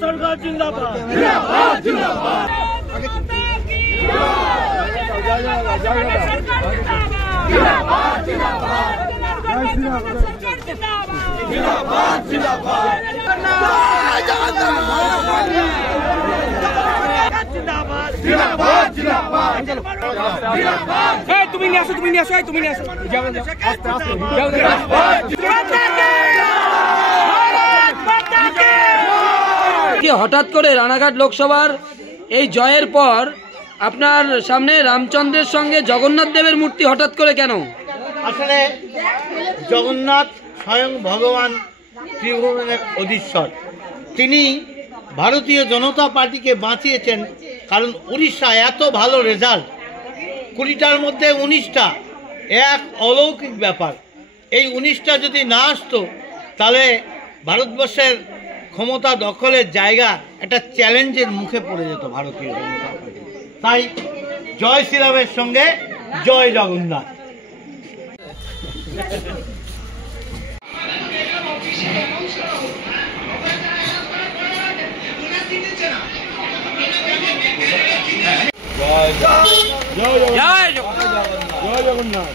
सरकार जिंदाबाद। হঠাৎ করে রানাঘাট লোকসভার এই জয়ের পর আপনার সামনে রামচন্দ্রের সঙ্গে জগন্নাথ দেবের মূর্তি হঠাৎ করে কেন? আসলে জগন্নাথ স্বয়ং ভগবান ত্রিভুবনের অধীশ্বর। তিনি ভারতীয় জনতা পার্টিকে বাঁচিয়েছেন, কারণ উড়িষ্যা এত ভালো রেজাল্ট, 20টার মধ্যে 19টা, এক অলৌকিক ব্যাপার। এই 19টা যদি না আসতো তাহলে ভারতবর্ষের ক্ষমতা দখলের জায়গা একটা চ্যালেঞ্জের মুখে পড়ে যেত ভারতীয় জনতা পার্টি। তাই জয় শ্রীরামের সঙ্গে জয় জগন্নাথ। জয় জগন্নাথ। জয় জগন্নাথ।